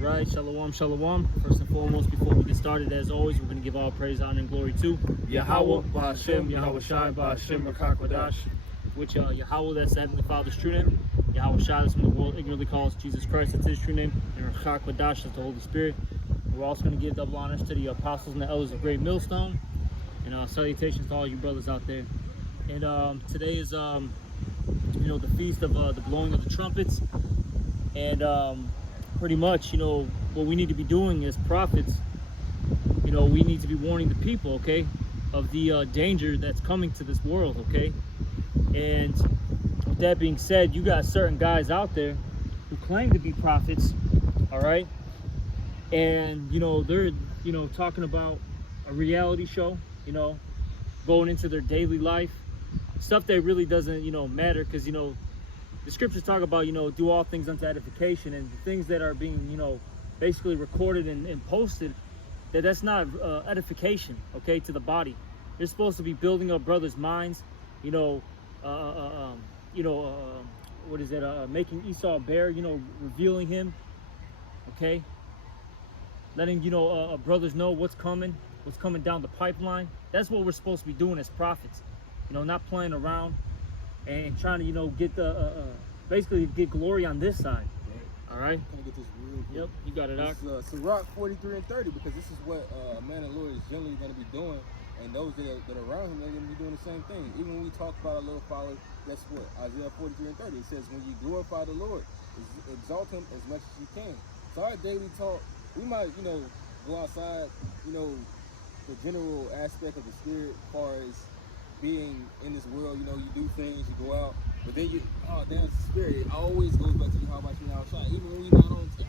right, shalom, shalom. First and foremost, before we get started, as always, we're going to give all praise, honor, and glory to Yahweh, Ba'Hashem, Yahweh Shai, Ba'Hashem, Rakakwadash, which Yahweh, that's the Heavenly Father's true name. Yahweh Shai, that's when the world ignorantly calls Jesus Christ, that's his true name. And Rakakwadash, that's the Holy Spirit. We're also going to give double honors to the apostles and the elders of Great Millstone. And salutations to all you brothers out there. And today is, the feast of the blowing of the trumpets. And pretty much, what we need to be doing as prophets, we need to be warning the people, okay, of the danger that's coming to this world, okay? And with that being said, you got certain guys out there who claim to be prophets, all right? And, they're, talking about a reality show, going into their daily life, stuff that really doesn't, matter, because, the scriptures talk about, do all things unto edification, and the things that are being, basically recorded and posted, that's not edification, okay, to the body. They're supposed to be building up brothers' minds, what is it, making Esau bare, revealing him, okay, letting, brothers know what's coming down the pipeline. That's what we're supposed to be doing as prophets, not playing around and trying to, get the, basically get glory on this side. All right? Can I get this real quick? Yep, you got it, Doc. It's Sirach 43 and 30, because this is what a man of the Lord is generally going to be doing, and those that are around him, they're going to be doing the same thing. Even when we talk about our little followers, guess what? Isaiah 43 and 30, it says, when you glorify the Lord, exalt him as much as you can. So our daily talk, we might, go outside, the general aspect of the spirit, as far as being in this world, you do things, you go out, but then damn, the spirit, it always goes back to you, how about you outside, even when you're not on top,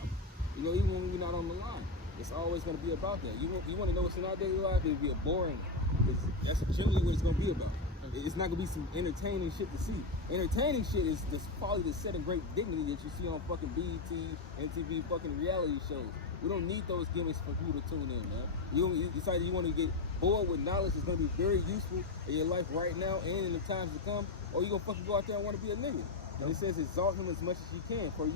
even when we're not on the line, it's always going to be about that. You want to know what's in our daily life, it'll be a boring, that's generally what it's going to be about. It's not going to be some entertaining shit to see. Entertaining shit is probably the set of great dignity that you see on fucking BET, MTV, fucking reality shows. We don't need those gimmicks for people to tune in, man. You decide you want to get bored with knowledge that's going to be very useful in your life right now and in the times to come, or you going to fucking go out there and want to be a nigga. And it says exalt him as much as you can, for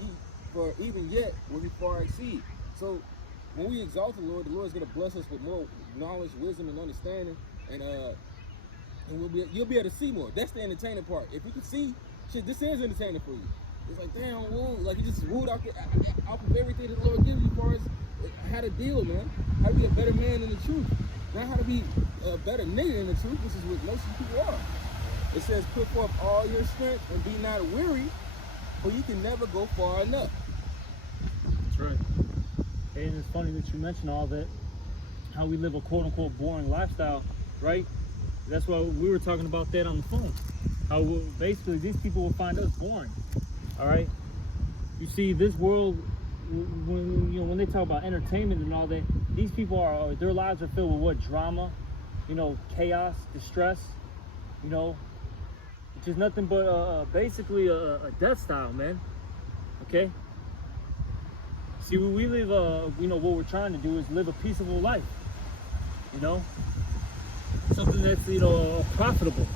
even yet will he far exceed. So when we exalt the Lord is going to bless us with more knowledge, wisdom, and understanding, and you'll be able to see more. That's the entertaining part. If you can see, shit, this is entertaining for you. It's like, damn, whoa, like you just ruled off of everything that the Lord gives you as far as how to deal, man. How to be a better man in the truth. Not how to be a better nigga in the truth, which is what most of you people are. It says, put forth all your strength and be not weary, for you can never go far enough. That's right. And it's funny that you mentioned all that, how we live a quote-unquote boring lifestyle, right? That's why we were talking about that on the phone. How basically these people will find us boring. All right. You see, this world, when they talk about entertainment and all that, these people their lives are filled with what? Drama, chaos, distress, which is nothing but basically a death style, man. Okay. See, we live, what we're trying to do is live a peaceable life. Something that's, profitable.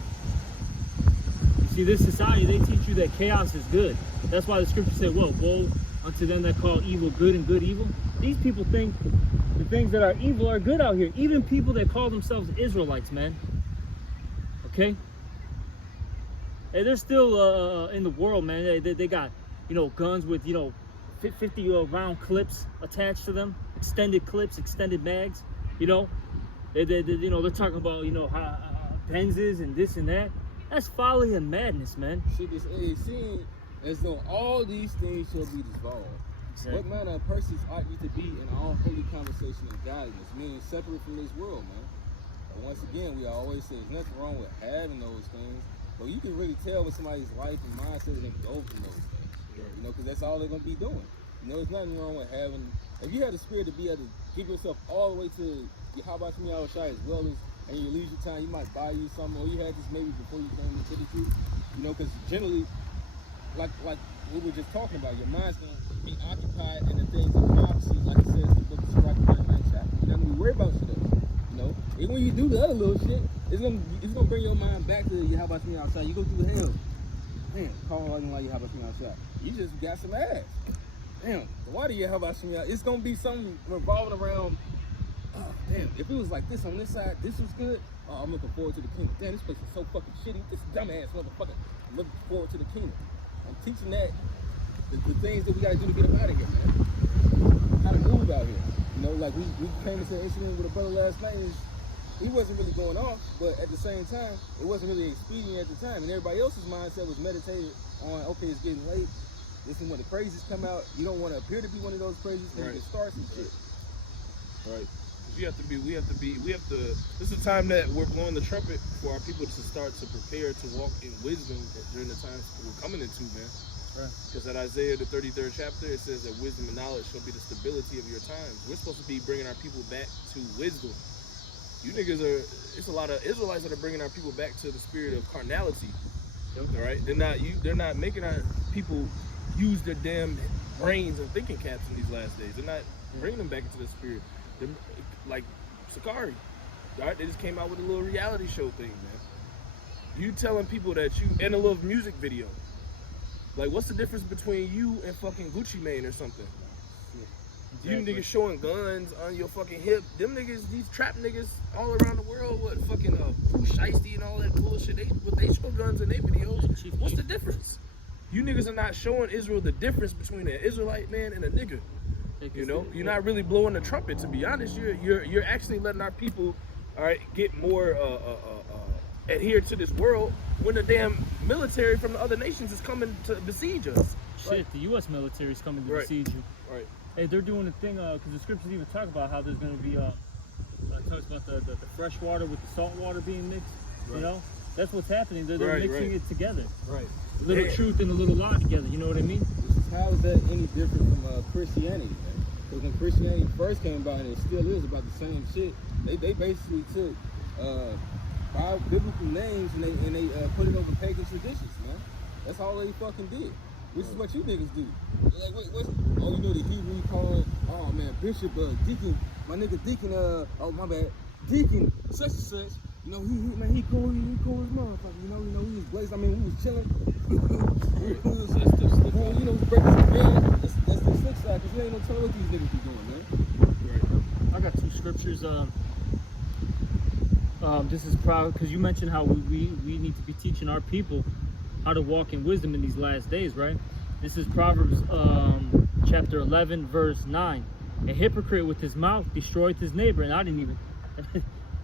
You see, this society, they teach you that chaos is good. That's why the scripture said, woe unto them that call evil good and good evil. These people think the things that are evil are good out here. Even people that call themselves Israelites, man. Okay? Hey, they're still in the world, man. They got, guns with, 50 round clips attached to them. Extended clips, extended mags, They're talking about, Benzes and this and that. That's folly and madness, man. Shit is seen as though all these things shall be dissolved. Exactly. What manner of persons ought you to be in all holy conversation and godliness, meaning separate from this world, man? But once again, we always say there's nothing wrong with having those things, but you can really tell when somebody's life and mindset is go from those things, because that's all they're going to be doing. There's nothing wrong with having, if you have the spirit to be able to give yourself all the way to, how about me, I was shy, as well as, and your leisure time, you might buy you something, or you had this maybe before you came into the truth, because generally, like we were just talking about, your mind's going to be occupied in the things of prophecy, like it says in the book of Sirach, 39th chapter. You're not going to be worried about shit. Even when you do the other little shit, it's gonna bring your mind back to how about me outside. You go through hell. Man, call like you how about me outside. You just got some ass. damn, why do you have it's gonna be something revolving around. Oh damn, if it was like this on this side, this was good. Oh, I'm looking forward to the kingdom. Damn, this place is so fucking shitty. This dumbass motherfucker. I'm looking forward to the kingdom. I'm teaching that the things that we gotta do to get him out of here, man. How to move out here. You know, like we came into an incident with a brother last night. He wasn't really going off, but at the same time, it wasn't really expedient at the time. And everybody else's mindset was meditated on, okay, it's getting late. This is when the crazies come out. You don't want to appear to be one of those crazies because it starts and shit. Right. We have to, this is the time that we're blowing the trumpet for our people to start to prepare to walk in wisdom during the times we're coming into, man. Right. Because at Isaiah, the 33rd chapter, it says that wisdom and knowledge shall be the stability of your times. We're supposed to be bringing our people back to wisdom. You niggas it's a lot of Israelites that are bringing our people back to the spirit of carnality. All right? They're not making our people use their damn brains and thinking caps in these last days. They're not bringing them back into the spirit. They're, like Sakari, all right? They just came out with a little reality show thing, man. You telling people that and a little music video. Like, what's the difference between you and fucking Gucci Mane or something? Exactly. You niggas showing guns on your fucking hip. Them niggas, these trap niggas all around the world, what fucking Pooh Shiesty and all that bullshit. They show guns in their videos. What's the difference? You niggas are not showing Israel the difference between an Israelite man and a nigga. You know, you're not really blowing the trumpet. To be honest, you're actually letting our people, all right, get more adhere to this world when the damn military from the other nations is coming to besiege us. Shit, right? The U.S. military is coming to besiege you. Right. Hey, they're doing a thing because the scriptures even talk about how there's going to be it talks about the fresh water with the salt water being mixed. Right. You know, that's what's happening. They're mixing it together. Right. A little truth and a little lie together. You know what I mean? How is that any different from Christianity? Because when Christianity first came about, and it still is about the same shit, they basically took biblical names and they put it over pagan traditions, man. That's all they fucking did. Which is what you niggas do. Like, what's, oh, you know the Hebrew called, oh man, Bishop, Deacon, my nigga Deacon, oh my bad, Deacon, such and such. You know, he cool as motherfucker. You know, we was blazed. I mean, we was chilling. You know, breaking some band. That's the slick side, because you ain't no telling what these niggas be doing, man. Right. I got two scriptures. This is proud because you mentioned how we need to be teaching our people how to walk in wisdom in these last days, right? This is Proverbs chapter 11, verse 9. A hypocrite with his mouth destroyeth his neighbor, and I didn't even.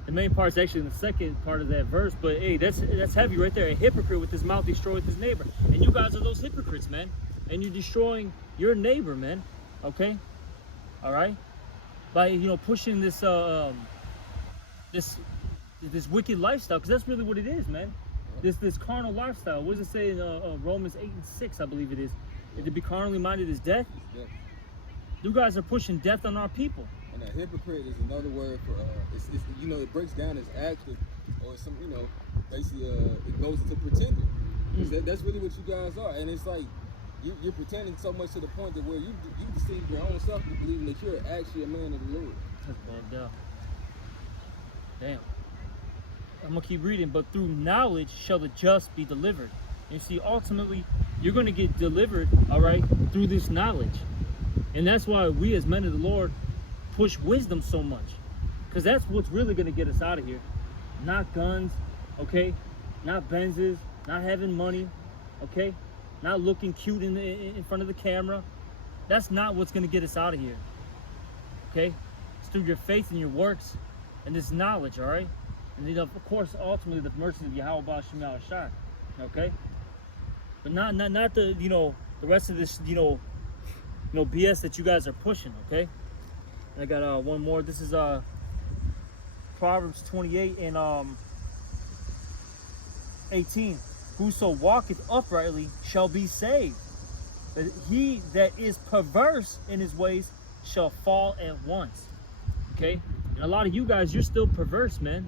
The main part's actually in the second part of that verse, but hey, that's heavy right there. A hypocrite with his mouth destroyeth his neighbor. And you guys are those hypocrites, man. And you're destroying your neighbor, man. Okay? All right? By, you know, pushing this this wicked lifestyle, because that's really what it is, man. This carnal lifestyle. What does it say in Romans 8:6, I believe it is? To be carnally minded is death. You guys are pushing death on our people. And a hypocrite is another word for it's you know, it breaks down as active or some, you know, basically it goes to pretending. That's really what you guys are. And it's like you're pretending so much to the point that where you deceive your own self to believing that you're actually a man of the Lord. That's bugged out. Damn. I'm gonna keep reading. But through knowledge shall the just be delivered. And see, ultimately, you're gonna get delivered, all right, through this knowledge. And that's why we as men of the Lord push wisdom so much, because that's what's really going to get us out of here. Not guns, okay, not Benzes, not having money, okay, not looking cute in front of the camera. That's not what's going to get us out of here, okay? It's through your faith and your works and this knowledge, all right? And then, of course, ultimately the mercy of Yahweh B'Shem Yahushua, okay? But not the, you know, the rest of this, you know, BS that you guys are pushing, okay? I got one more. This is Proverbs 28 and 18. Whoso walketh uprightly shall be saved, but he that is perverse in his ways shall fall at once. Okay? And a lot of you guys, you're still perverse, man.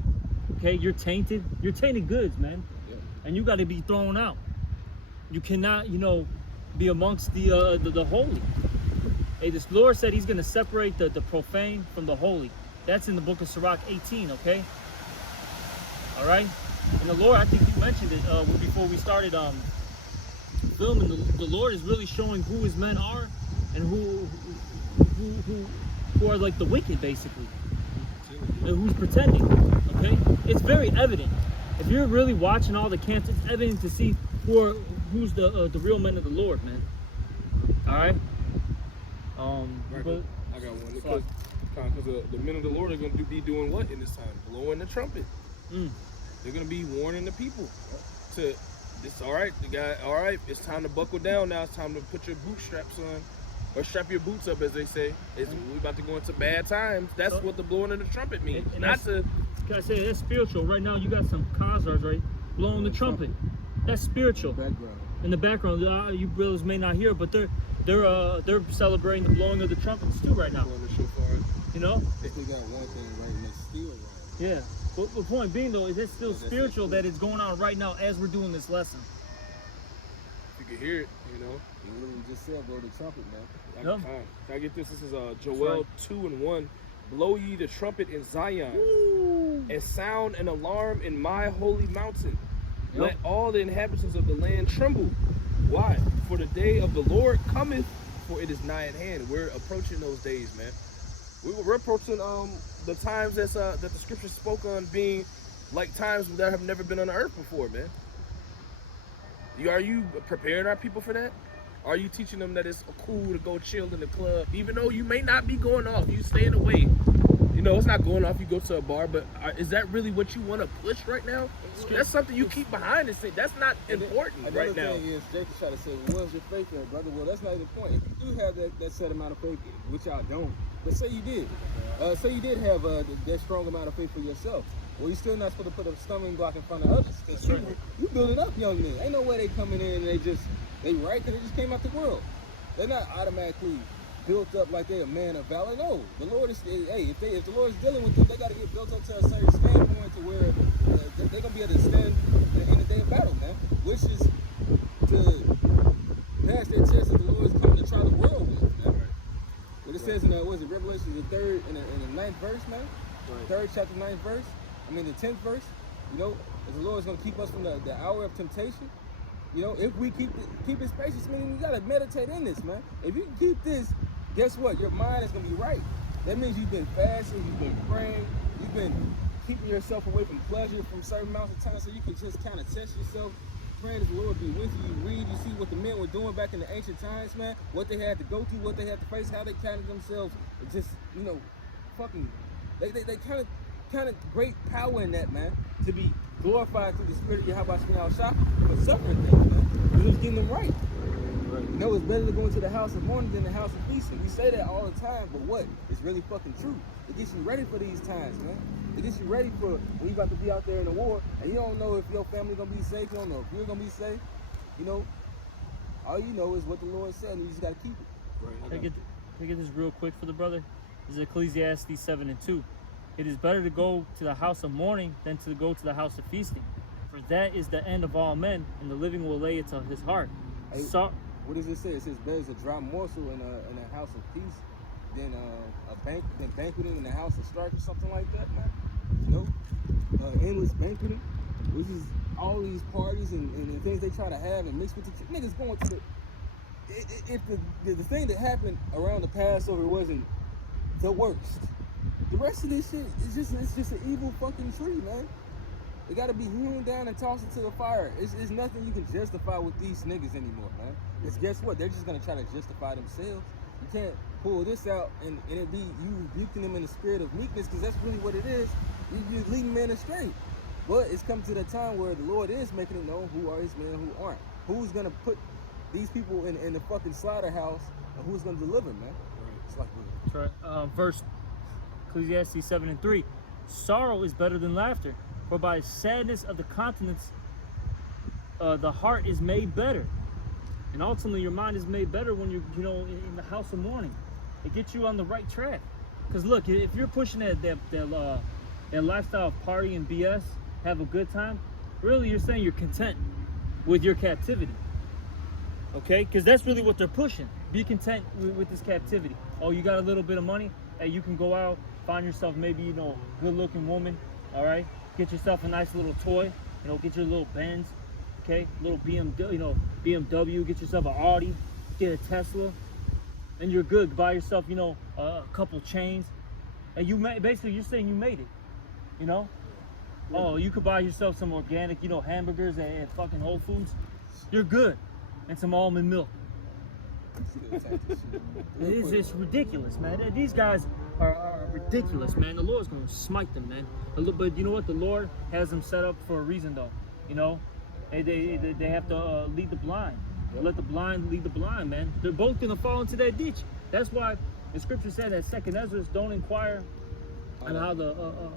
Okay? You're tainted. You're tainted goods, man. Yeah. And you got to be thrown out. You cannot, you know, be amongst the holy. Hey, this Lord said he's going to separate the profane from the holy. That's in the book of Sirach 18, okay? All right? And the Lord, I think you mentioned it before we started filming. The Lord is really showing who his men are and who are like the wicked, basically, and who's pretending. Okay, it's very evident. If you're really watching all the camps, it's evident to see who's the real men of the Lord, man. All right. Right, I got one. Because the men of the Lord are going to be doing what in this time? Blowing the trumpet. They're going to be warning the people to this. All right, all right, it's time to buckle down now. It's time to put your bootstraps on, or strap your boots up, as they say. We about to go into bad times. That's what the blowing of the trumpet means. And not to. Can I say that's spiritual? Right now, you got some Khazars, right, blowing the trumpet. That's spiritual. In the background, you brothers may not hear, but they're celebrating the blowing of the trumpets too right now. You know? They got one thing right, and it's still right. Yeah. But the point being, though, is it's still spiritual that it's going on right now as we're doing this lesson. You can hear it, you know. You literally just said blow the trumpet, man. Can I get this? This is Joel 2:1. Blow ye the trumpet in Zion, and sound an alarm in my holy mountain. Let all the inhabitants of the land tremble. Why? For the day of the Lord cometh, for it is nigh at hand. We're approaching those days, man. We're approaching the times that the scripture spoke on being like times that have never been on the earth before, man. Are you preparing our people for that? Are you teaching them that it's cool to go chill in the club, even though you may not be going off? You staying away. You know, it's not going off. You go to a bar, but is that really what you want to push right now? That's something you keep behind and say that's not important right now. Another thing is, Jake try to say, well, where's your faith at, brother? Well, that's not even the point. If you do have that set amount of faith, which I don't, but say you did. Say you did have that strong amount of faith for yourself. Well, you're still not supposed to put a stumbling block in front of others. Because you build it up, young men. Ain't no way they coming in and they right because they just came out the world. They're not automatically built up like they're a man of valor. No, the Lord is, hey, if the Lord is dealing with them, they got to get built up to a certain standpoint to where they're going to be able to stand in the day of battle, man. Which is to pass their test that the Lord is coming to try the world with, man. What it says in Revelation, the 3rd and the 9th verse, man. 3rd chapter, 9th verse. The 10th verse. You know, if the Lord is going to keep us from the hour of temptation. You know, if we keep it spacious, meaning you got to meditate in this, man. If you keep this, guess what? Your mind is going to be right. That means you've been fasting, you've been praying, you've been keeping yourself away from pleasure from certain amounts of time so you can just kind of test yourself. Praying that the Lord be with you. You read, you see what the men were doing back in the ancient times, man. What they had to go through, what they had to face, how they counted themselves. Just, you know, fucking, they kind of great power in that, man. To be glorified through the spirit of Yahweh Shemini Shah for suffering things, man. Because it was getting them right. You know, it's better to go into the house of mourning than the house of feasting. We say that all the time, but what? It's really fucking true. It gets you ready for these times, man. It gets you ready for when you're about to be out there in the war, and you don't know if your family's gonna be safe, you don't know if you're gonna be safe. You know, all you know is what the Lord said, and you just gotta keep it. Right. Can I get this real quick for the brother? This is Ecclesiastes 7:2. It is better to go to the house of mourning than to go to the house of feasting. For that is the end of all men, and the living will lay it to his heart. Hey, what does it say? It says better is a dry morsel in a house of peace than banqueting in the house of strife or something like that, man. You know? Endless banqueting, which is all these parties and things they try to have and mix with the niggas going to the. If the thing that happened around the Passover wasn't the worst, the rest of this shit is just an evil fucking tree, man. It gotta be hewn down and tossed into the fire. It's nothing you can justify with these niggas anymore, man. It's guess what? They're just gonna try to justify themselves. You can't pull this out and it be you rebuking them in the spirit of meekness, because that's really what it is. You're leading men astray. But it's come to the time where the Lord is making it known who are his men and who aren't. Who's gonna put these people in the fucking slaughterhouse and who's gonna deliver, man? It's like that's right. Verse Ecclesiastes 7:3. Sorrow is better than laughter, for by sadness of the countenance the heart is made better. And ultimately your mind is made better when you're in the house of mourning. It gets you on the right track. Because look, if you're pushing that lifestyle of party and BS, have a good time, really you're saying you're content with your captivity. Okay? Because that's really what they're pushing. Be content with this captivity. Oh, you got a little bit of money? Hey, you can go out, find yourself maybe, good looking woman, all right? Get yourself a nice little toy, get your little Benz, okay? Little BMW, get yourself an Audi, get a Tesla. and you're good. Buy yourself, you know, a couple chains, and basically you're saying you made it, you know. Oh, you could buy yourself some organic, you know, hamburgers at fucking Whole Foods. You're good, and some almond milk. It's ridiculous, man. These guys are ridiculous, man. The Lord's gonna smite them, man. But you know what? The Lord has them set up for a reason, though. You know, they have to lead the blind. Let the blind lead the blind, man. They're both gonna fall into that ditch. That's why the scripture said that 2nd Ezra, don't inquire on how the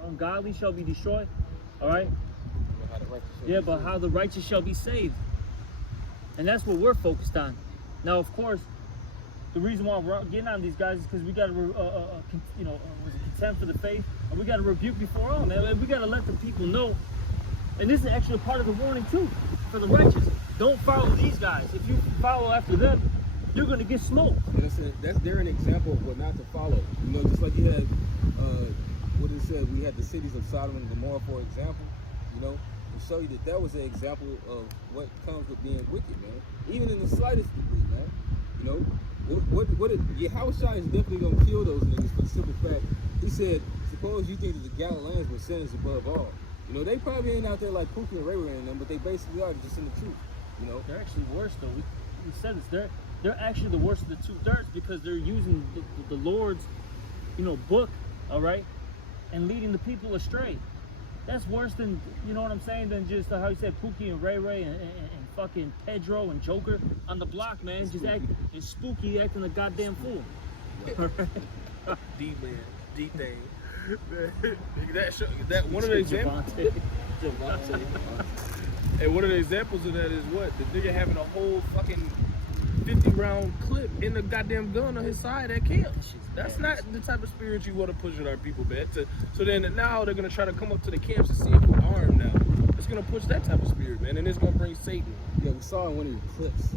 ungodly shall be destroyed. All right. But how the righteous shall be saved. And that's what we're focused on. Now, of course, the reason why we're getting on these guys is because we got to, contempt for the faith, and we got to rebuke before all, man. We got to let the people know. And this is actually part of the warning too for the righteous. Don't follow these guys. If you follow after them, you're going to get smoked. They're an example of what not to follow. You know, just like you had, what it said, we had the cities of Sodom and Gomorrah, for example. You know, to show you that was an example of what comes with being wicked, man. Even in the slightest degree, man. You know, Yahushua is definitely gonna kill those niggas for the simple fact. He said, suppose you think that the Galileans were sinners above all. You know, they probably ain't out there like Pookie and Ray Ray and them, but they basically are just in the truth. You know, they're actually worse though. We said this. They're actually the worst of the 2/3 because they're using the Lord's, you know, book, all right, and leading the people astray. That's worse than, you know what I'm saying, than just how you said Pookie and Ray Ray and fucking Pedro and Joker on the block, man. Just it's spooky, acting a goddamn fool. D-man, D-thing. that one of the examples. Javante. And one of the examples of that is what? The nigga having a whole fucking 50-round clip in the goddamn gun on his side at camp. That's not the type of spirit you want to push at our people, man. So then now they're going to try to come up to the camps and see if we're armed now. It's going to push that type of spirit, man, and it's going to bring Satan. Yeah, we saw in one of the clips.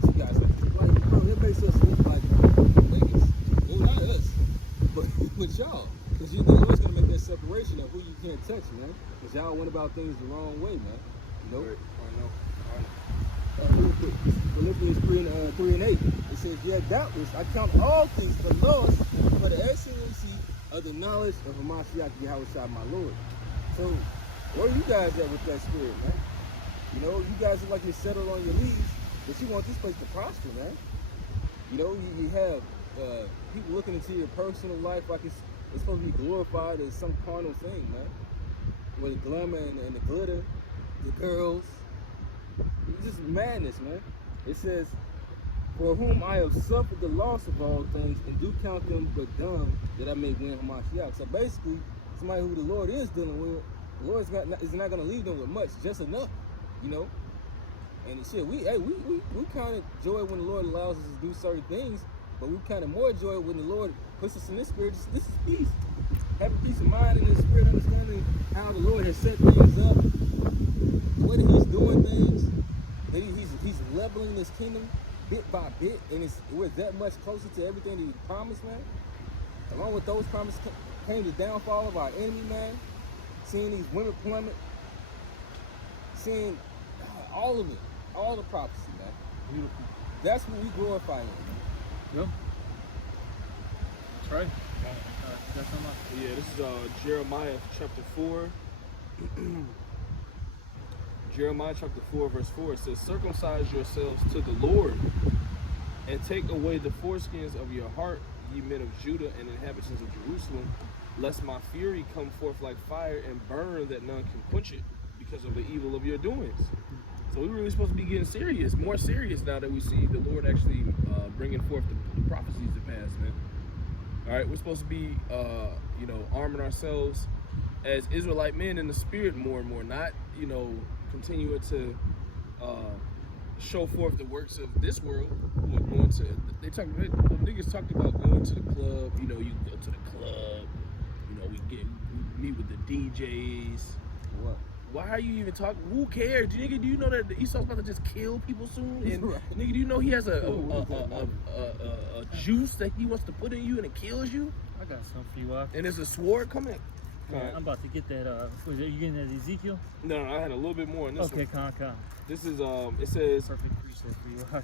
This guy's like, bro, it makes us look like niggas. Well, not us, but y'all. Because the Lord's going to make that separation of who you can't touch, man. Because y'all went about things the wrong way, man. You know? Philippians 3 and 8. It says, yeah, doubtless I count all things but loss for the excellency of the knowledge of Hamashiach Yahushua my Lord. So, where are you guys at with that spirit, man? You know, you guys look like you're settled on your leaves, but you want this place to prosper, man. You know, you have people looking into your personal life like it's supposed to be glorified as some carnal thing, man. With the glamour and the glitter, the girls. It's just madness, man. It says, for whom I have suffered the loss of all things, and do count them but dung, that I may win Hamashiach. So basically, somebody who the Lord is dealing with, the Lord is not going to leave them with much, just enough, you know. And shit, we kind of joy when the Lord allows us to do certain things, but we kind of more joy when the Lord puts us in this spirit. This is peace. Having peace of mind in the spirit, understanding how the Lord has set things up, the way that He's doing things, that He's leveling His kingdom bit by bit, and we're that much closer to everything that He promised, man. Along with those promises came the downfall of our enemy, man. Seeing these women plummet, seeing all of it, all the prophecy, man. Beautiful. That's what we glorify in. Yep. That's right. Yeah, this is Jeremiah chapter 4. Jeremiah chapter 4, verse 4. It says, circumcise yourselves to the Lord, and take away the foreskins of your heart, ye men of Judah and inhabitants of Jerusalem, lest my fury come forth like fire and burn that none can quench it, because of the evil of your doings. So we're really supposed to be getting serious, more serious now that we see the Lord actually bringing forth the prophecies to pass, man. All right, we're supposed to be, arming ourselves as Israelite men in the spirit more and more, not, continuing to show forth the works of this world. Who are going to, niggas talked about going to the club. You go to the club. We meet with the DJs. What? Why are you even talking? Who cares? Nigga, do you know that Esau's about to just kill people soon? And right. Nigga, do you know he has a juice that he wants to put in you and it kills you? I got something for you, and there's a sword coming. Yeah, I'm about to get that. Was it, you getting that Ezekiel? No, I had a little bit more in this one. Con. This is it says Perfect precept for you. All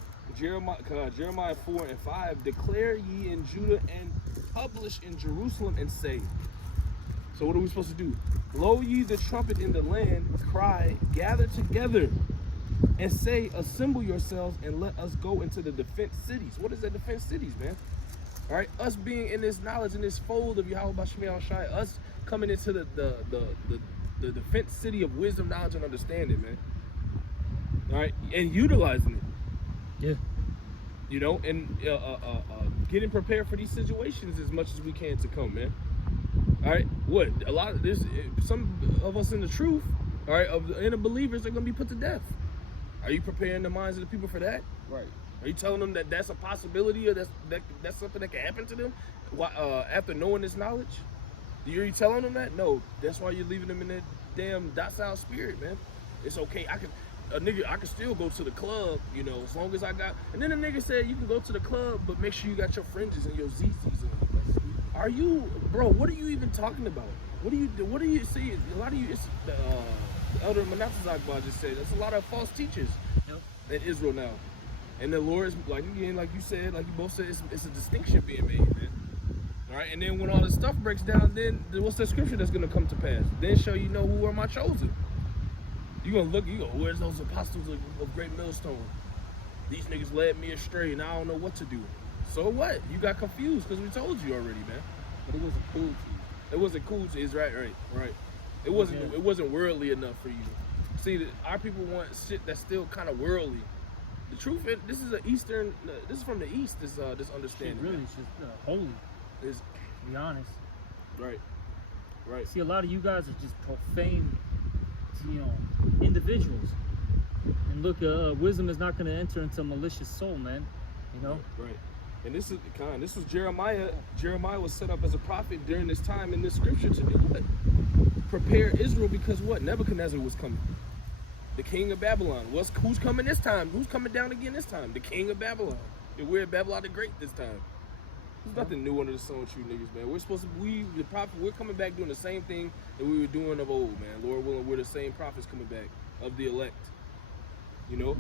right. Jeremiah 4 and 5. Declare ye in Judah and publish in Jerusalem and say. So what are we supposed to do? Blow ye the trumpet in the land, cry, gather together, and say, assemble yourselves and let us go into the defense cities. What is the defense cities, man? All right, us being in this knowledge, in this fold of Yahweh Bashem Yahushai, us coming into the defense city of wisdom, knowledge, and understanding, man. All right, and utilizing it. Yeah. You know, and getting prepared for these situations as much as we can to come, man. All right, what a lot of this, some of us in the truth, all right, of the inner believers are gonna be put to death. Are you preparing the minds of the people for that? Right. Are you telling them that that's a possibility, or that's something that can happen to them after knowing this knowledge? Are you telling them that? No, that's why you're leaving them in that damn docile spirit, man. It's okay. I can still go to the club, you know, as long as I got. And then the nigga said you can go to the club, but make sure you got your fringes and your ZZs on. Are you, bro? What are you even talking about? What do you see? A lot of you, it's Elder Manasseh just said, there's a lot of false teachers in Israel now. And the Lord is, like you said, like you both said, it's a distinction being made, man. All right, and then when all this stuff breaks down, then what's the scripture that's gonna come to pass? Then show you know who are my chosen. You gonna look, you go, where's those apostles of great millstone? These niggas led me astray, and I don't know what to do. So what? You got confused because we told you already, man. But it wasn't cool to you. It wasn't cool to you. It's right. It wasn't worldly enough for you. See, our people want shit that's still kind of worldly. The truth is, this is from the East, this understanding. Really, it's just holy. Is to be honest. Right. See, a lot of you guys are just profane, individuals. And look, wisdom is not going to enter into a malicious soul, man. You know. Right. And this was Jeremiah. Jeremiah was set up as a prophet during this time in this scripture to do what? Prepare Israel, because what? Nebuchadnezzar was coming. The king of Babylon. Who's coming this time? Who's coming down again this time? The king of Babylon. And we're Babylon the Great this time. There's nothing new under the sun with you niggas, man. We're coming back doing the same thing that we were doing of old, man. Lord willing, we're the same prophets coming back of the elect. You know?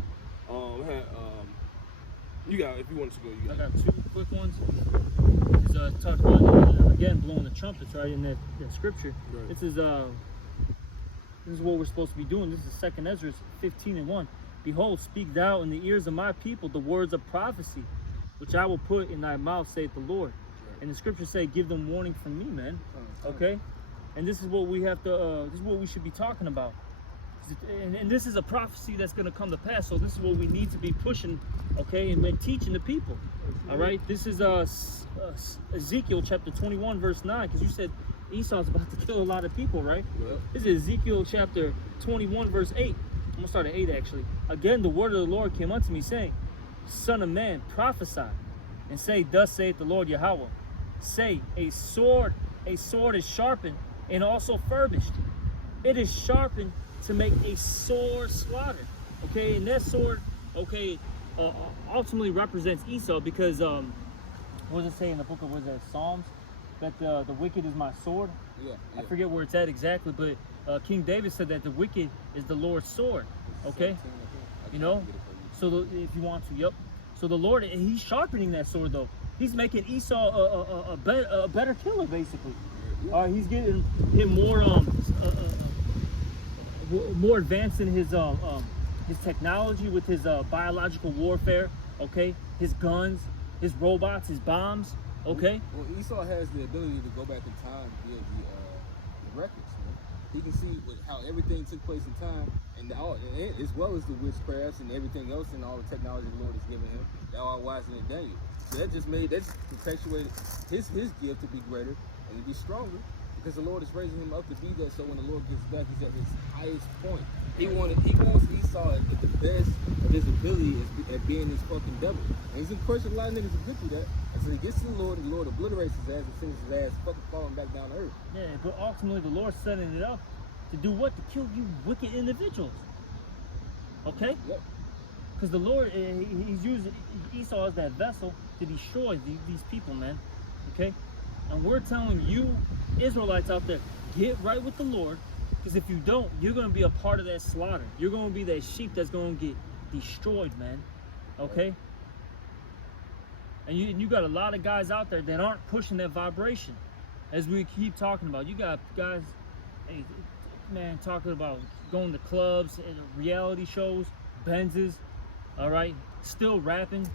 You got, if you want to go, you got. I got two quick ones. It's talked about again blowing the trumpets, right, in that scripture. Right. This is what we're supposed to be doing. This is 2nd Ezra 15:1. Behold, speak thou in the ears of my people the words of prophecy, which I will put in thy mouth, saith the Lord. Right. And the scriptures say, give them warning from me, man. Okay? And this is what we have to. This is what we should be talking about. And this is a prophecy that's going to come to pass. So this is what we need to be pushing, okay, and teaching the people. All right. This is Ezekiel chapter 21 verse 9, because you said Esau's about to kill a lot of people, right? Yeah. This is Ezekiel chapter 21 verse 8. I'm gonna start at 8 actually. Again, the word of the Lord came unto me, saying, Son of man, prophesy, and say, Thus saith the Lord Yahweh. Say, a sword is sharpened and also furbished. It is sharpened to make a sword slaughter. Okay, and that sword, ultimately represents Esau, because what does it say in the book of Psalms? That the wicked is my sword. Yeah. I forget where it's at exactly, but King David said that the wicked is the Lord's sword. Okay, you know. So if you want to, yep. So the Lord, he's sharpening that sword though. He's making Esau a better killer basically. He's getting him more advanced in his technology with his biological warfare, okay? His guns, his robots, his bombs, okay? Well, Esau has the ability to go back in time via the records, man. He can see how everything took place in time, and as well as the witchcrafts and everything else and all the technology the Lord has given him, that all wiser than Daniel. So that perpetuated his gift to be greater and to be stronger, because the Lord is raising him up to be that. So when the Lord gets back, he's at his highest point. He wants Esau at the best of his ability at being this fucking devil. And he's in question, a lot of niggas will get through that. And so he gets to the Lord obliterates his ass and sends his ass fucking falling back down to earth. Yeah, but ultimately the Lord's setting it up to do what? To kill you wicked individuals. Okay? Yep. Because the Lord, he's using Esau as that vessel to destroy these people, man. Okay? And we're telling you, Israelites out there, get right with the Lord. Because if you don't, you're going to be a part of that slaughter. You're going to be that sheep that's going to get destroyed, man. Okay? And you got a lot of guys out there that aren't pushing that vibration. As we keep talking about, you got guys, hey, man, talking about going to clubs and reality shows, Benzes, all right, still rapping.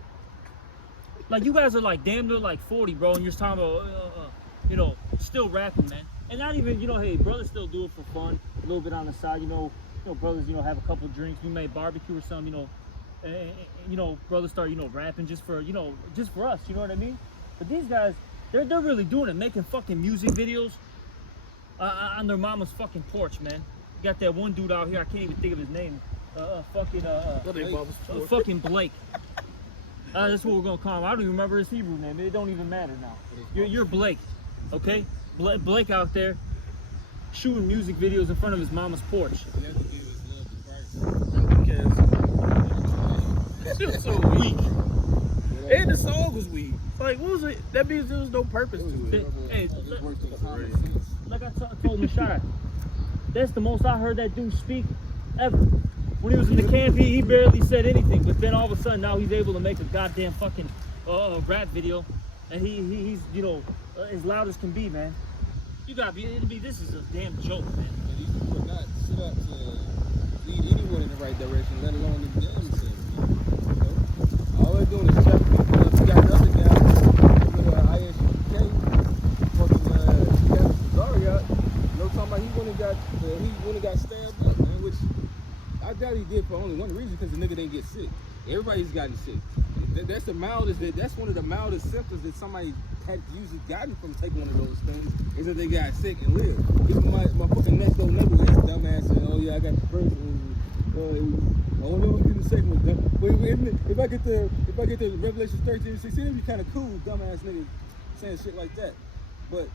Like, you guys are like damn near like 40, bro, and you're talking about, still rapping, man. And not even, hey, brothers still do it for fun, a little bit on the side, brothers, have a couple drinks, we may barbecue or something, and, brothers start, rapping just for us, you know what I mean? But these guys, they're really doing it, making fucking music videos on their mama's fucking porch, man. You got that one dude out here, I can't even think of his name, fucking Blake. That's what we're gonna call him. I don't even remember his Hebrew name. It don't even matter now. You're Blake, okay? Blake out there shooting music videos in front of his mama's porch. He has to give his love to Christ. Because it was so weak. And the song was weak. Like, what was it? That means there was no purpose to it. Hey, like I told Mashai, that's the most I heard that dude speak ever. When he was in the camp, he barely said anything. But then all of a sudden, now he's able to make a goddamn fucking rap video, and he's as loud as can be, man. You gotta be. This is a damn joke, man. And these people are not set up to lead anyone in the right direction, let alone in the damn sense. All they're doing is chucking people up. You got the other guy with ISUK, fucking Captain Zaria. Talking about he went and got stabbed up, man. Which I doubt he did for only one reason, because the nigga didn't get sick. Everybody's gotten sick. That's the mildest. That's one of the mildest symptoms that somebody had usually gotten from taking one of those things, is that they got sick and lived. Even my fucking next door neighbor was dumbass saying, "Oh yeah, I got the first one. I wonder who's getting the second one." But if I get the Revelation 13:16, it'd be kind of cool, dumbass niggas saying shit like that. But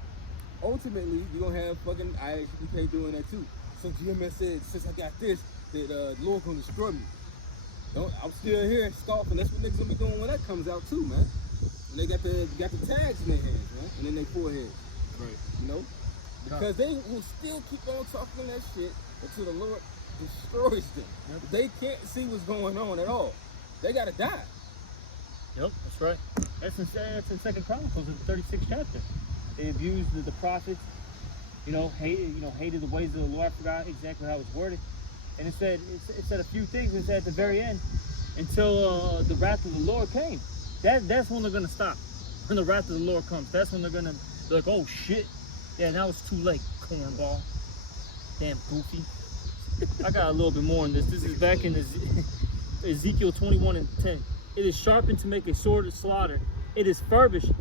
ultimately, you're gonna have fucking IHBK doing that too. So GMS said, since I got this, that the Lord gonna destroy me. I'm still here scoffing. That's what niggas gonna be doing when that comes out too, man. And they got the tags in their hands, man, and in their foreheads. Right. Because they will still keep on talking that shit until the Lord destroys them. Yep. They can't see what's going on at all. They gotta die. Yep, that's right. That's in 2 Chronicles, in the 36th chapter. They abused the prophets, hated the ways of the Lord. I forgot exactly how it was worded. And it said a few things. It said at the very end, until the wrath of the Lord came. That's when they're gonna stop. When the wrath of the Lord comes, that's when they're gonna be like, oh shit, yeah, now it's too late, cornball, damn goofy. I got a little bit more on this. This is back in Ezekiel 21:10. It is sharpened to make a sword of slaughter. It is furbished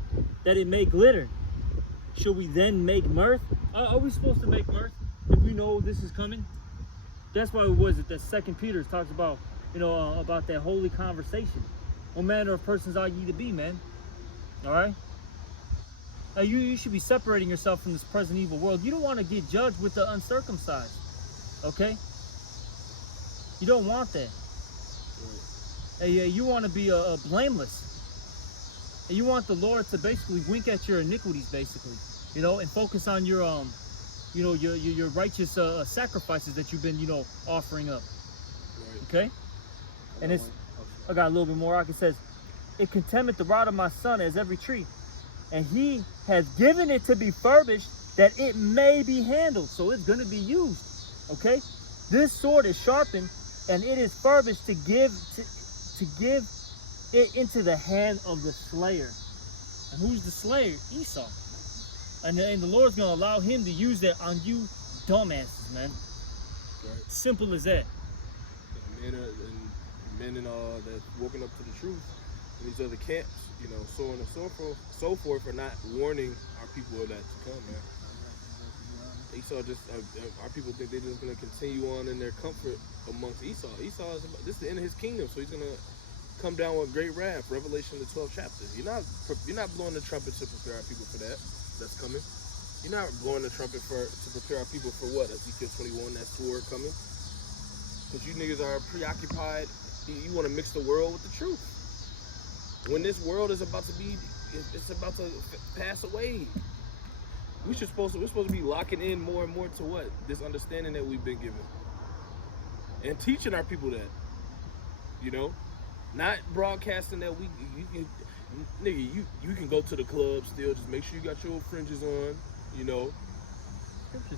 that it may glitter. Should we then make mirth? Are we supposed to make mirth if we know this is coming? That's why it was that 2 Peter talks about, about that holy conversation. What manner of persons are ye to be, man? All right? Now, you should be separating yourself from this present evil world. You don't want to get judged with the uncircumcised, okay? You don't want that. You want to be blameless. And you want the Lord to basically wink at your iniquities, basically, and focus on your your righteous sacrifices that you've been, offering up. Okay? And I got a little bit more. It says, it contemneth the rod of my son as every tree, and he has given it to be furbished that it may be handled. So it's going to be used. Okay? This sword is sharpened, and it is furbished to give it into the hand of the slayer. And who's the slayer? Esau. And the Lord's going to allow him to use that on you dumbasses, man. Right. Simple as that. Men and all that's woken up to the truth in these other camps, so on and so forth, are not warning our people of that to come, man. Esau our people think they're just going to continue on in their comfort amongst Esau. This is the end of his kingdom, so he's going to come down with great wrath. Revelation, the 12th chapter. You're not blowing the trumpet to prepare our people for that. That's coming. You're not blowing the trumpet to prepare our people for what? Ezekiel 21, that sword coming. Because you niggas are preoccupied. You want to mix the world with the truth. When this world is about to pass away. we're supposed to be locking in more and more to what? This understanding that we've been given. And teaching our people that. You know? Not broadcasting that you can go to the club still, just make sure you got your fringes on, you know.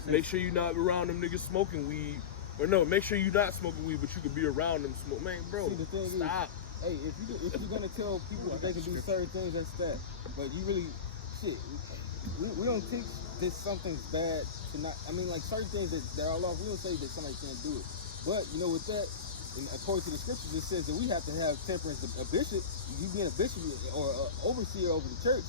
Make sure you're not around them niggas smoking weed. Or no, make sure you're not smoking weed, but you can be around them smoke. Man, bro, see, the thing stop. Is, hey, if you're gonna tell people that they can do certain things, that's that. But you really, shit, we don't teach that something's bad to not. I mean, like certain things that are off, we don't say that somebody can't do it. But you know, with that, according to the scriptures, it says that we have to have temperance. A bishop, you being a bishop or an overseer over the church,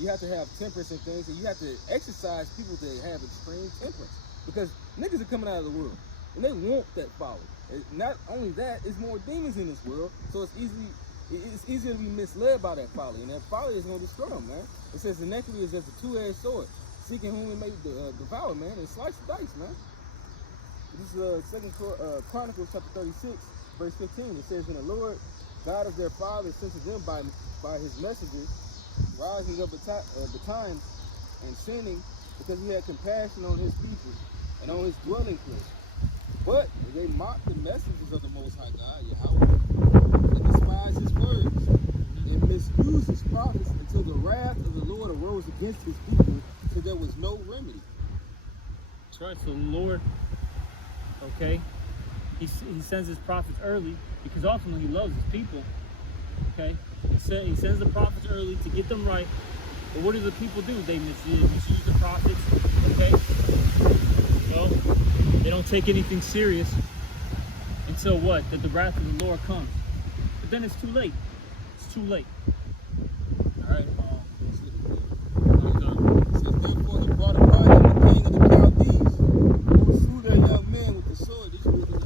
you have to have temperance and things, and you have to exercise people to have extreme temperance. Because niggas are coming out of the world, and they want that folly. And not only that, it's more demons in this world, so it's easier to be misled by that folly, and that folly is going to destroy them, man. It says iniquity is as a two-edged sword, seeking whom it may devour, man, and slice the dice, man. This is Second Chronicles chapter 36, verse 15. It says, "And the Lord God of their fathers sent to them by his messengers, rising up betimes and sinning, because he had compassion on his people and on his dwelling place. But they mocked the messengers of the Most High God, Yahweh, and despised his words, and misused his prophets, until the wrath of the Lord arose against his people, till there was no remedy." That's right. So the Lord, okay, he sends his prophets early because ultimately he loves his people. Okay, he sends the prophets early to get them right. But what do the people do? They misuse the prophets. Okay, you know, they don't take anything serious until what? That the wrath of the Lord comes. But then it's too late. It's too late. All right. It says, "Therefore he brought upon them the king of the Chaldees, who slew their young men with the sword." These were the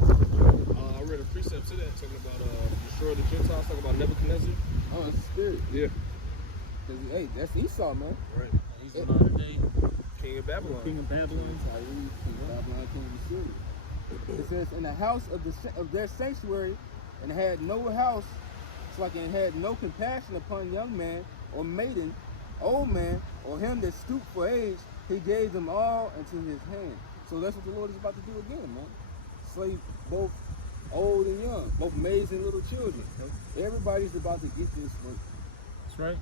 I read a precept to that, talking about destroy the Gentiles, talking about Nebuchadnezzar. Oh, it's spirit. Yeah. Hey, that's Esau, man. Right. He's the modern day King of Babylon. king of Babylon. Babylon, king of Syria. It says, "In the house of their sanctuary, and had no house, it's like it had no compassion upon young man or maiden, old man, or him that stooped for age, he gave them all into his hand." So that's what the Lord is about to do again, man. Slay both old and young, both maids and little children. Everybody's about to get this one. That's right.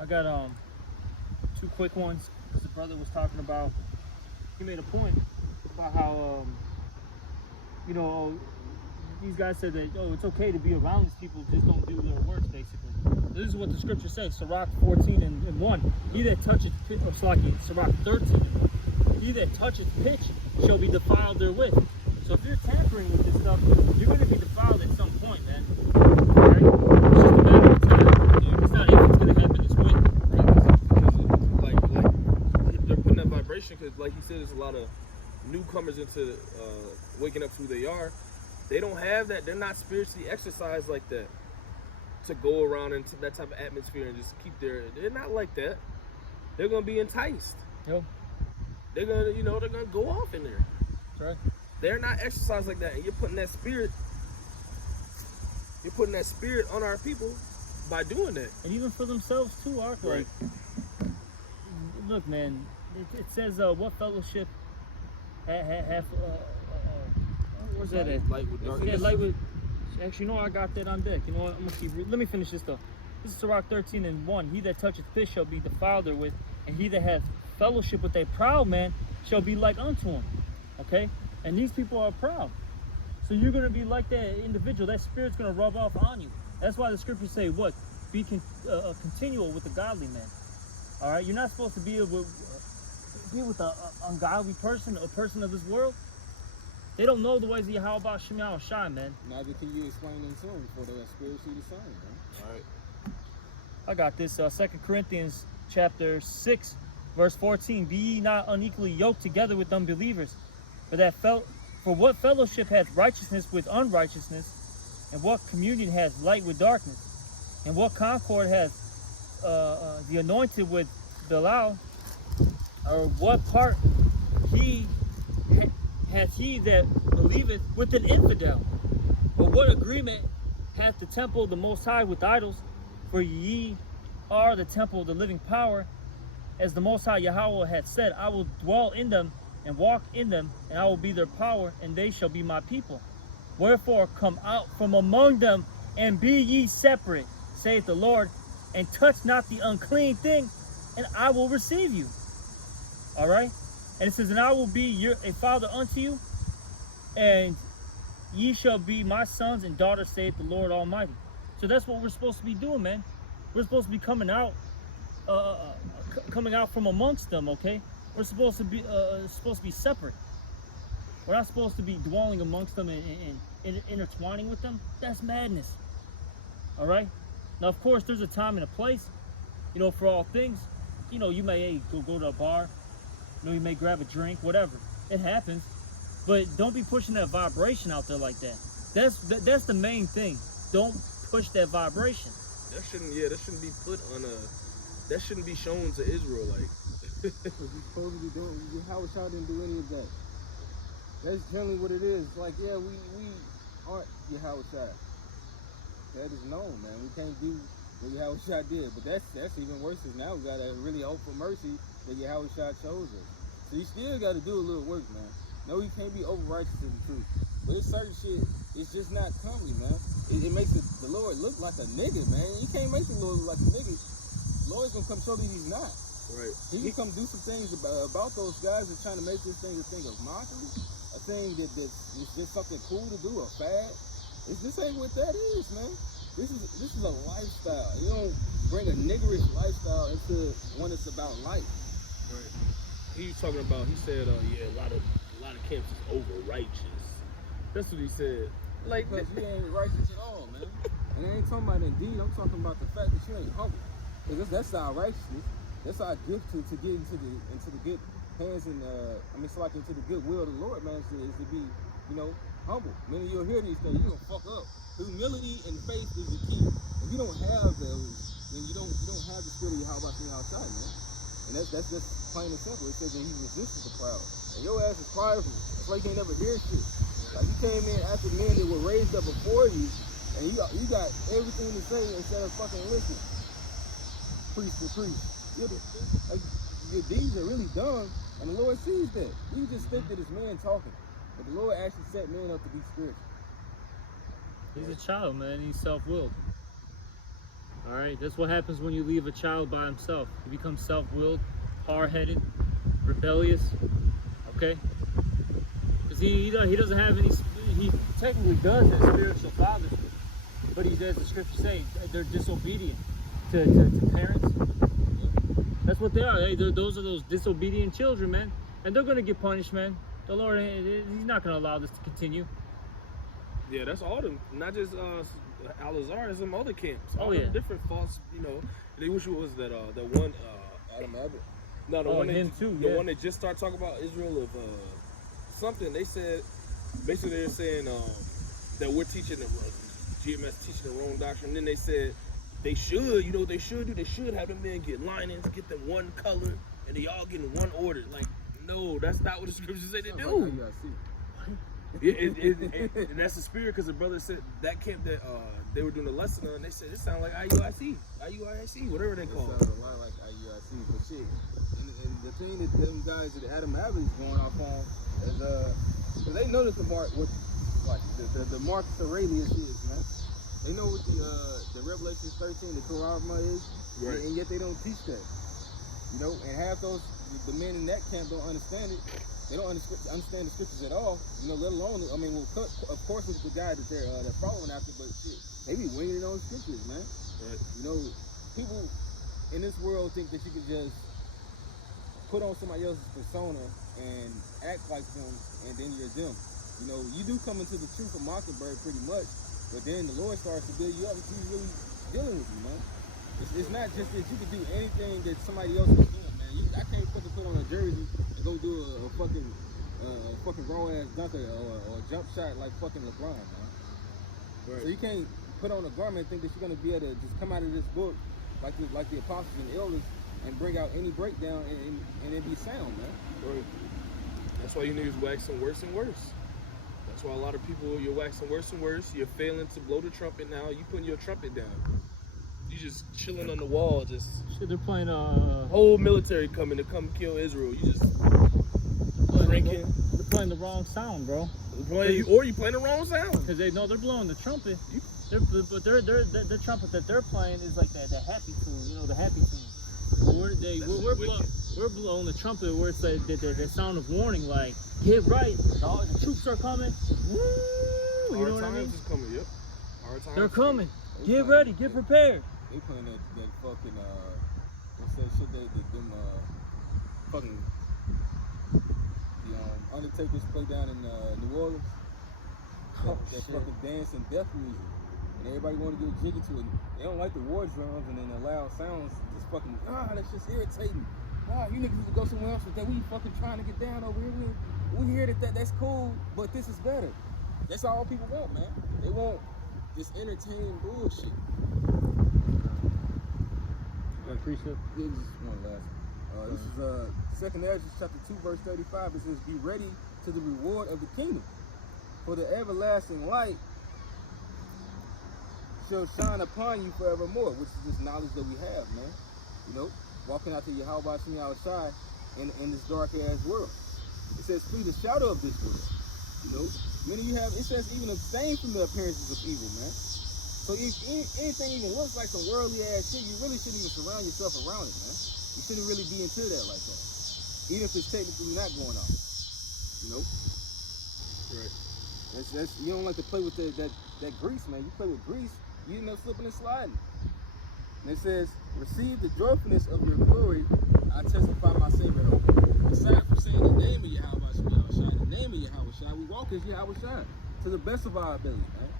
I got two quick ones. Because the brother was talking about, he made a point about how you know, these guys said that, oh, it's okay to be around these people, just don't do their works, basically. This is what the scripture says, Sirach 14 and 1. He that toucheth pitch, or Sirach 13, he that toucheth pitch shall be defiled therewith. So if you're tampering with this stuff, you're going to be defiled at some point, man. Right? It's just a matter of time. It's not if it's going to happen, it's when. Like they're putting that vibration, because like he said, there's a lot of newcomers into waking up to who they are. They don't have that. They're not spiritually exercised like that to go around into that type of atmosphere and just keep they're not like that. They're gonna be enticed. Yep. They're gonna go off in there. That's right. They're not exercised like that, and you're putting that spirit on our people by doing that. And even for themselves too, Ark. Right. Like, look, man, it says what fellowship have where's that at? Light with darkness. Yeah, light with. Actually, no, I got that on deck. You know what? I'm gonna keep. Let me finish this though. This is Sirach 13 and 1. He that toucheth fish shall be defiled therewith, and he that hath fellowship with a proud man shall be like unto him. Okay? And these people are proud. So you're gonna be like that individual. That spirit's gonna rub off on you. That's why the scriptures say what? Be continual with the godly man. All right? You're not supposed to be with an ungodly person, a person of this world. They don't know the ways of Yahweh Shem Yahweh Shai, man. Neither can you explain them to them before they're spiritually the same, man. All right. I got this. 2 Corinthians chapter 6, verse 14. Be ye not unequally yoked together with unbelievers. For what fellowship hath righteousness with unrighteousness? And what communion hath light with darkness? And what concord hath the anointed with Belial? Or what part hath he that believeth with an infidel? Or what agreement hath the temple of the Most High with idols? For ye are the temple of the living power. as the Most High Yahweh had said, I will dwell in them and walk in them, and I will be their power, and they shall be my people. Wherefore come out from among them, and be ye separate, saith the Lord, and touch not the unclean thing, and I will receive you. All right? And it says, and I will be a father unto you, and ye shall be my sons and daughters, saith the Lord Almighty. So that's what we're supposed to be doing, man. We're supposed to be coming out from amongst them, okay? We're supposed to be separate. We're not supposed to be dwelling amongst them and intertwining with them. That's madness. All right? Now, of course, there's a time and a place, you know, for all things. You know, you may go to a bar. You know, you may grab a drink, whatever. It happens. But don't be pushing that vibration out there like that. That's the main thing. Don't push that vibration. That shouldn't be put on that shouldn't be shown to Israel, like. What you supposed to be doing, Howard Shaw didn't do any of that. That's generally what it is. Like, yeah, we aren't Yahweh Shai. That is known, man. We can't do what Yahweh Shai did. But that's even worse, because now we got to really hope for mercy that Yahweh Shai chose us. So you still got to do a little work, man. No, you can't be over righteous in the truth. But it's certain shit, it's just not comely, man. It makes the Lord look like a nigga, man. You can't make the Lord look like a nigga. The Lord's going to come show you he's not. Right. He can come do some things about those guys that's trying to make this thing a thing of mockery, a thing that is just something cool to do, a fad. This ain't what that is, man. This is a lifestyle. You don't bring a niggerish lifestyle into one that's about life. Right. He said, yeah, a lot of camps is over righteous. That's what he said. Like, because you ain't righteous at all, man. And I ain't talking about indeed. I'm talking about the fact that you ain't humble. Because that's our righteousness. That's our gift to get into the good hands and into the good will of the Lord, man. Is to be, you know, humble. Many you'll hear these things, you're gonna fuck up. Humility and faith is the key. If you don't have those, then you don't have the spirit of Yahweh outside, man. And that's just plain and simple. It says that he resisted the proud. And your ass is prideful. That's why you can't never hear shit. Like, you came in after men that were raised up before you, and you got everything to say instead of fucking listening. Priest to priest. Your deeds are really dumb, and the Lord sees that. You just think that it's man talking, but the Lord actually set man up to be spiritual. He's a child, man. He's self-willed. All right, that's what happens when you leave a child by himself. He becomes self-willed, hard-headed, rebellious. Okay, because he doesn't have any. He technically does have spiritual fathers, but he does. The scriptures say they're disobedient to parents. That's what they are. Those are those disobedient children, man. And they're going to get punished, man. The Lord, he's not going to allow this to continue. Yeah, that's all them. Not just Al-Azhar, some other camps. Oh, all yeah. Different false, you know. They wish it was that one. Adam Abbott. No, the one him too. The one that just started talking about Israel of something. They said, basically they're saying that we're teaching GMS teaching the wrong doctrine. And then they said, they should, you know what they should do? They should have the men get linings, get them one color, and they all get in one order. Like, no, that's not what the scriptures say to do. And that's the spirit, because the brother said that camp that they were doing a lesson on, they said it sounded like IUIC, whatever they call it. It sounded a lot like IUIC, but shit. And the thing that them guys that Adam Abbott is going off on is, because they know that the Marcus Aurelius is, man. They know what the Revelation 13, the Quran is, right. And yet they don't teach that. You know, and half the men in that camp don't understand it. They don't understand the scriptures at all. You know, let alone, I mean, of course it's the guy that they're following after, but shit, they be winging it on scriptures, man. Right. You know, people in this world think that you can just put on somebody else's persona and act like them, and then you're them. You know, you do come into the truth of Mockingbird pretty much. But then the Lord starts to build you up, and He's really dealing with you, man. It's not just that you can do anything that somebody else is doing, man. I can't put on a jersey and go do a fucking raw ass dunker or a jump shot like fucking LeBron, man. Right. So you can't put on a garment and think that you're gonna be able to just come out of this book like the apostles and elders and bring out any breakdown and it be sound, man. Right. That's why you niggas waxing worse and worse. That's why a lot of people, you're waxing worse and worse. You're failing to blow the trumpet now. You putting your trumpet down. You just chilling on the wall, just Shit, they're playing whole military coming to come kill Israel. You just drinking. They're playing the wrong sound, bro. You playing the wrong sound. Because they know they're blowing the trumpet. Their trumpet that they're playing is like the happy tune, you know, the happy tune. We're blowing the trumpet where it's like the sound of warning, like get right, the troops are coming. Woo! You know what I mean? Is coming. Yep. Hard times. They're coming. Get ready. Get prepared. They playing that fucking what's that shit them fucking the Undertakers play down in New Orleans. That fucking dance and death music. And everybody want to get jiggy to it. They don't like the war drums and then the loud sounds. Just fucking, that's just irritating. You niggas need to go somewhere else with that. We fucking trying to get down over here. We hear that's cool, but this is better. That's all people want, man. They want this entertaining bullshit. Appreciate. Yeah, just one last. This is 2nd Ezra chapter 2 verse 35. It says, "Be ready to the reward of the kingdom, for the everlasting light shall shine upon you forevermore," which is this knowledge that we have, man. You know, walking out to Yahweh Shem Yahushai in this dark ass world. It says, "Flee the shadow of this world." You know, many of you have. It says, "Even abstain from the appearances of evil," man. So if anything even looks like some worldly ass shit, you really shouldn't even surround yourself around it, man. You shouldn't really be into that like that, even if it's technically not going on. You know, Right. that's you don't like to play with that grease, man. You play with grease, you end up slipping and sliding. And it says, "Receive the joyfulness of your glory. I testify my Savior." Aside from saying the name of Yahweh Shai, the name of Yahweh Shai, we walk as Yahweh Shai to the best of our ability, man.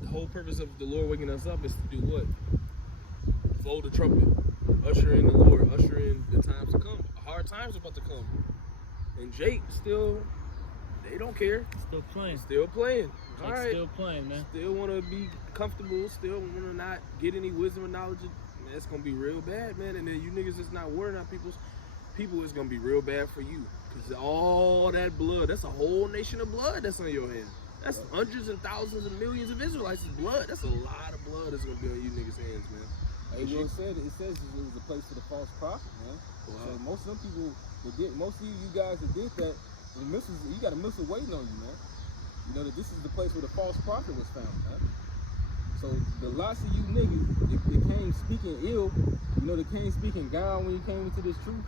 The whole purpose of the Lord waking us up is to do what? Blow the trumpet, usher in the Lord, usher in the times to come. Hard times are about to come, and Jake still, they don't care. Still playing. Still playing. All right. Still playing, man. Still want to be comfortable. Still want to not get any wisdom and knowledge. Man, it's gonna be real bad, man. And then you niggas is not worrying about people. Is gonna be real bad for you, cause all that blood. That's a whole nation of blood that's on your hands. That's hundreds and thousands and millions of Israelites' blood. That's a lot of blood that's gonna be on you niggas' hands, man. Hey, you know what it says it was a place for the false prophet, man. Wow. So most of them people that did, most of you guys that did that, the missiles, you got a missile waiting on you, man. You know that this is the place where the false prophet was found, man. So the lots of you niggas that came speaking ill, you know, that came speaking God when you came into this truth,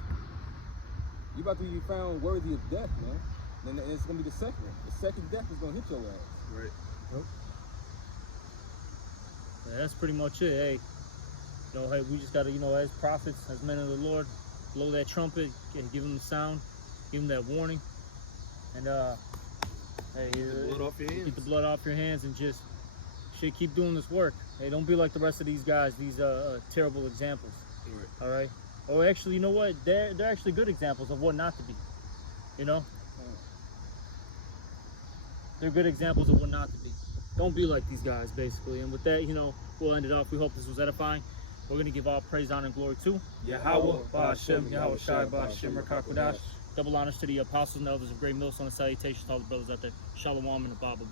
you about to be found worthy of death, man. And it's gonna be the second one. The second death is gonna hit your ass. Right. Yep. Yeah, that's pretty much it. Hey, hey, we just gotta, as prophets, as men of the Lord, blow that trumpet, give them the sound, give them that warning, and hey, Get the blood off your hands. Get the blood off your hands, and just keep doing this work. Hey, don't be like the rest of these guys. These terrible examples. Right. All right. Or actually, you know what? They're actually good examples of what not to be. You know. They're good examples of what not to be. Don't be like these guys, basically. And with that, we'll end it off. We hope this was edifying. We're going to give all praise, honor, and glory to Yahweh, Ba'ashem, Yahweh Shai, Ba'ashem, Rakakwadash. Double honors to the apostles and elders of Great Millstone, and salutations to all the brothers out there. Shalom and a Bible.